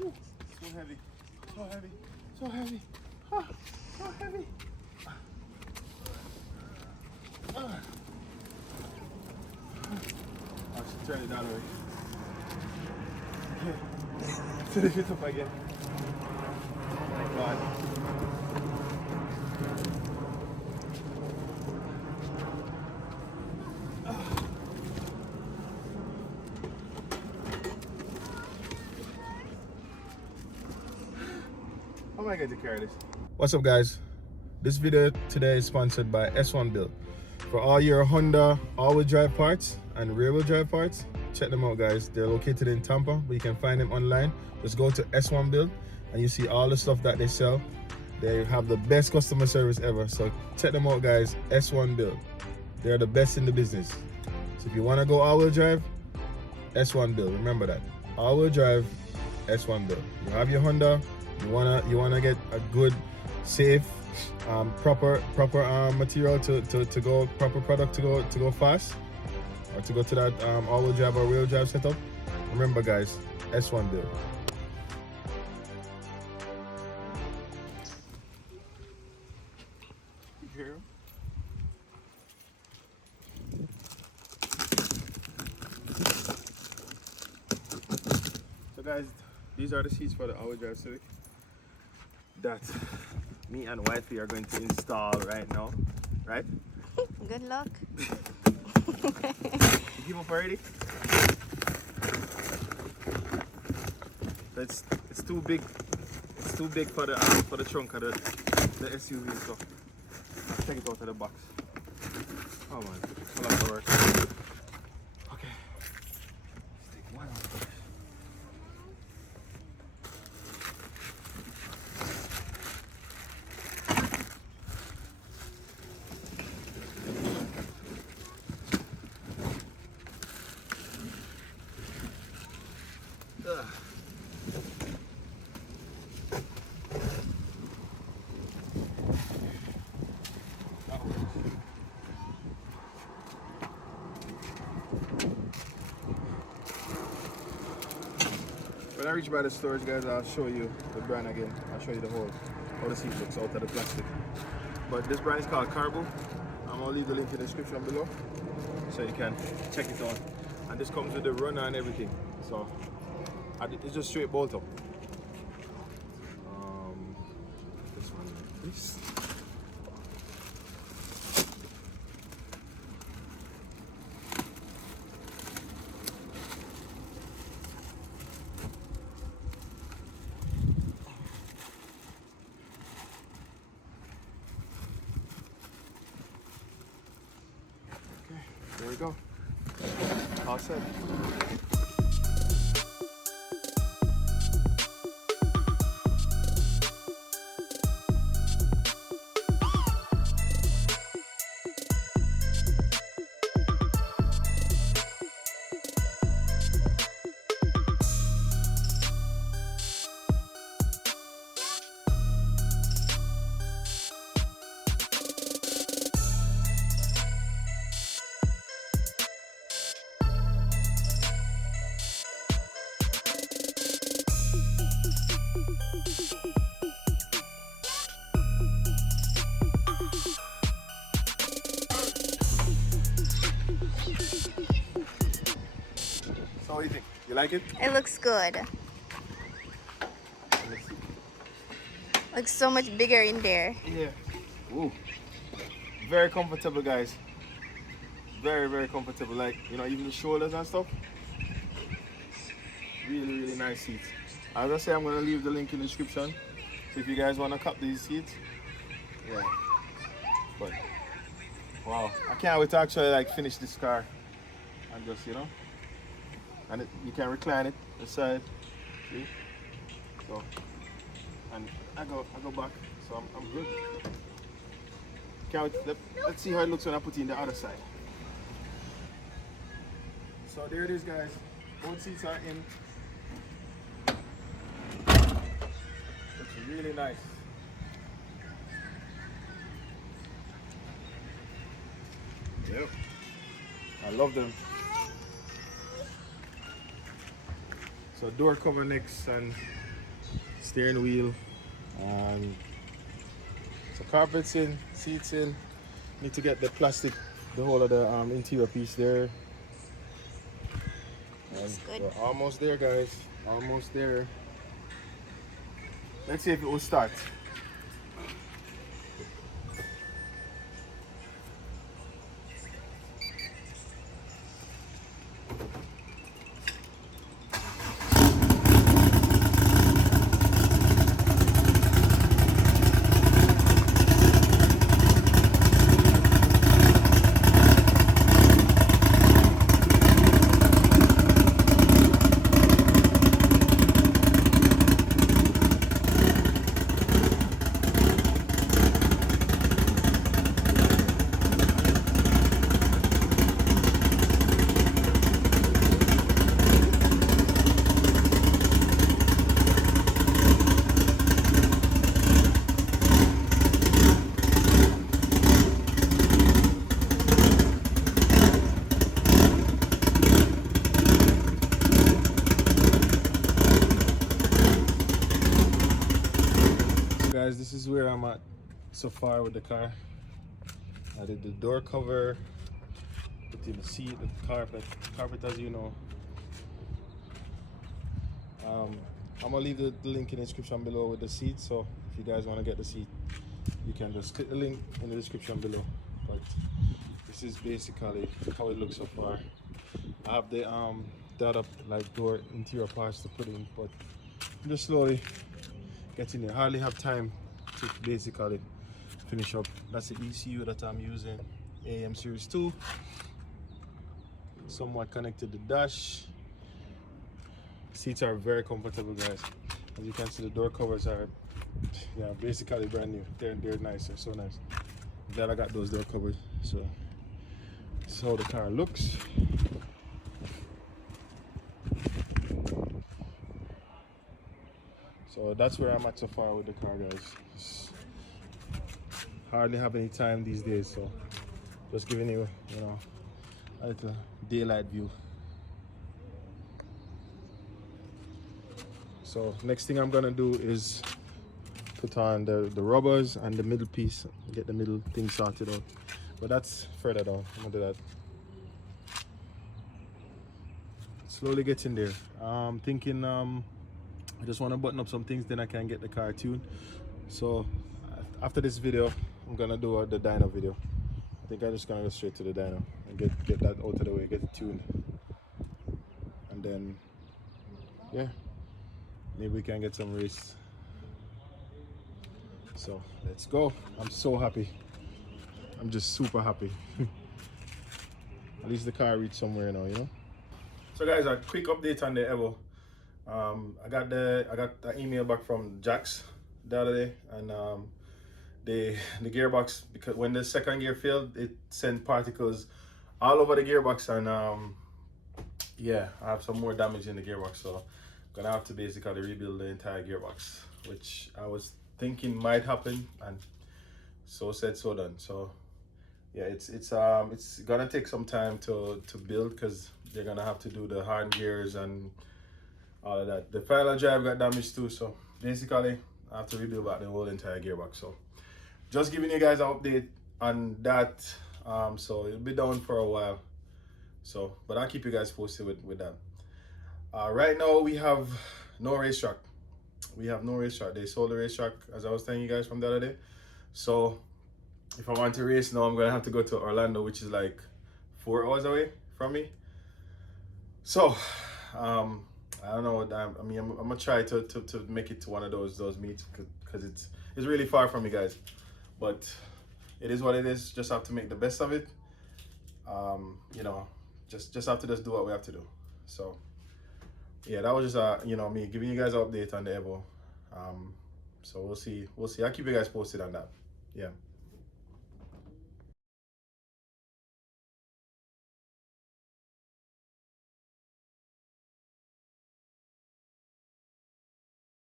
Whew. So heavy, so heavy, so heavy, ah, so heavy. I should turn it that way. Okay, finish it up again. Oh my God. How am I going to carry this? What's up, guys? This video today is sponsored by S1 Build. For all your Honda all-wheel drive parts and rear-wheel drive parts, check them out, guys. They're located in Tampa, but you can find them online. Just go to S1 Build and you see all the stuff that they sell. They have the best customer service ever, so check them out, guys. S1 Build. They're the best in the business. So if you want to go all-wheel drive, S1 Build. Remember that. All-wheel drive, S1 Build. You have your Honda, you wanna get a good, safe, proper material to go, proper product to go fast, or to go to that all-wheel drive or rear drive setup. Remember, guys, S1 Build. Here. So, guys, these are the seats for the all-wheel drive Civic that me and wifey are going to install right now, right? Good luck. You give up already? It's too big. It's too big for the trunk of the SUV. So I'll take it out of the box. Oh man, a lot of work. Okay, let's take one out first. When I reach by the storage, guys, I'll show you the brand again. I'll show you how the seat looks out of the plastic. But this brand is called Carbo. I'm gonna leave the link in the description below so you can check it out. And this comes with the runner and everything. So it's just straight bolt up. This one like this. There we go. All set. So what do you think? You like it? It looks good. Looks so much bigger in there. Yeah. Ooh. Very comfortable, guys. Very, very comfortable. Like, you know, even the shoulders and stuff. Really, really nice seats. As I say, I'm gonna leave the link in the description. So if you guys wanna cop these seats, yeah. But wow, I can't wait to actually like finish this car and just, you know. And you can recline it aside. See? So, and I go back, so I'm good. Can't wait. Let's see how it looks when I put it in the other side. So there it is, guys. Both seats are in. Looks really nice. Yep. I love them. So door cover next, and steering wheel, and so carpets in, seats in. Need to get the plastic, the whole of the interior piece there. And Looks good. we're almost there, guys. Almost there. Let's see if it will start. Guys, this is where I'm at so far with the car. I did the door cover, put in the seat, the carpet as you know. I'm gonna leave the link in the description below with the seat, so if you guys want to get the seat, you can just click the link in the description below. But this is basically how it looks so far. I have the up like door interior parts to put in, but I'm just slowly getting there. Hardly have time to basically finish up. That's the ECU that I'm using, AM series 2, somewhat connected to the dash. Seats are very comfortable, guys. As you can see, the door covers are basically brand new. They're nice, they're so nice. I'm glad I got those door covers. So this is how the car looks. So that's where I'm at so far with the car, guys. Just hardly have any time these days, so just giving you, a little daylight view. So next thing I'm gonna do is put on the rubbers and the middle piece, get the middle thing sorted out. But that's further down. I'm gonna do that. Slowly getting there. I'm thinking I just want to button up some things, then I can get the car tuned. So after this video, I'm gonna do the dyno video. I think I'm just gonna go straight to the dyno and get that out of the way, get it tuned, and then yeah, maybe we can get some race. So let's go. I'm so happy. I'm just super happy. At least the car reached somewhere now, you know. So guys, a quick update on the Evo. I got an email back from Jax the other day, and the gearbox, because when the second gear failed, it sent particles all over the gearbox, and yeah, I have some more damage in the gearbox, so I'm gonna have to basically rebuild the entire gearbox, which I was thinking might happen, and so said, so done. So yeah, it's gonna take some time to build, because they're gonna have to do the hard gears and all of that. The final drive got damaged too, so basically I have to rebuild back the whole entire gearbox. So just giving you guys an update on that. So it'll be down for a while, so but I'll keep you guys posted with that. Right now we have no racetrack. They sold the racetrack, as I was telling you guys from the other day. So if I want to race now, I'm gonna have to go to Orlando, which is like 4 hours away from me. So I don't know what I'm gonna try to make it to one of those meets, because it's really far from me, guys. But it is what it is. Just have to make the best of it. Just have to just do what we have to do. So yeah, that was just me giving you guys an update on the Evo. So we'll see. I'll keep you guys posted on that. Yeah.